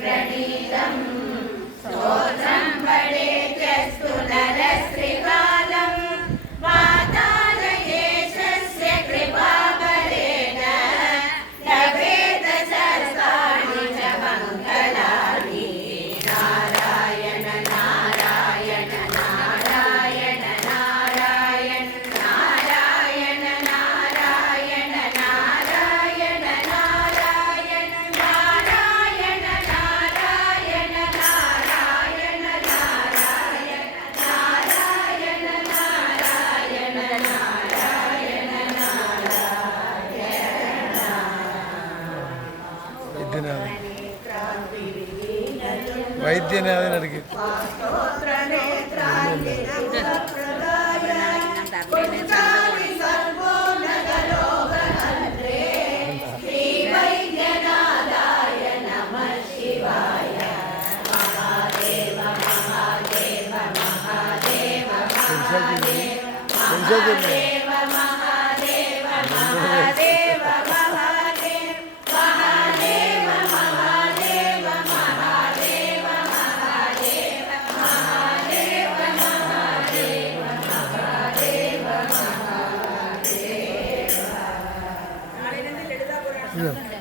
प्रणीतम् स्तोत्रं पठेत्यस्तु नरश्रीकालं वातालयेशस्य कृपाबलेन लभेत सर्वाणि च मङ्गलानि नारायण नारायण नारायण नारायण नारायण नारायण नारायण नारायण नारायण नारायण नारायण नारायण नारायण ವೈದ್ಯನಾಥನ ಅಡಿಗೆ Yeah.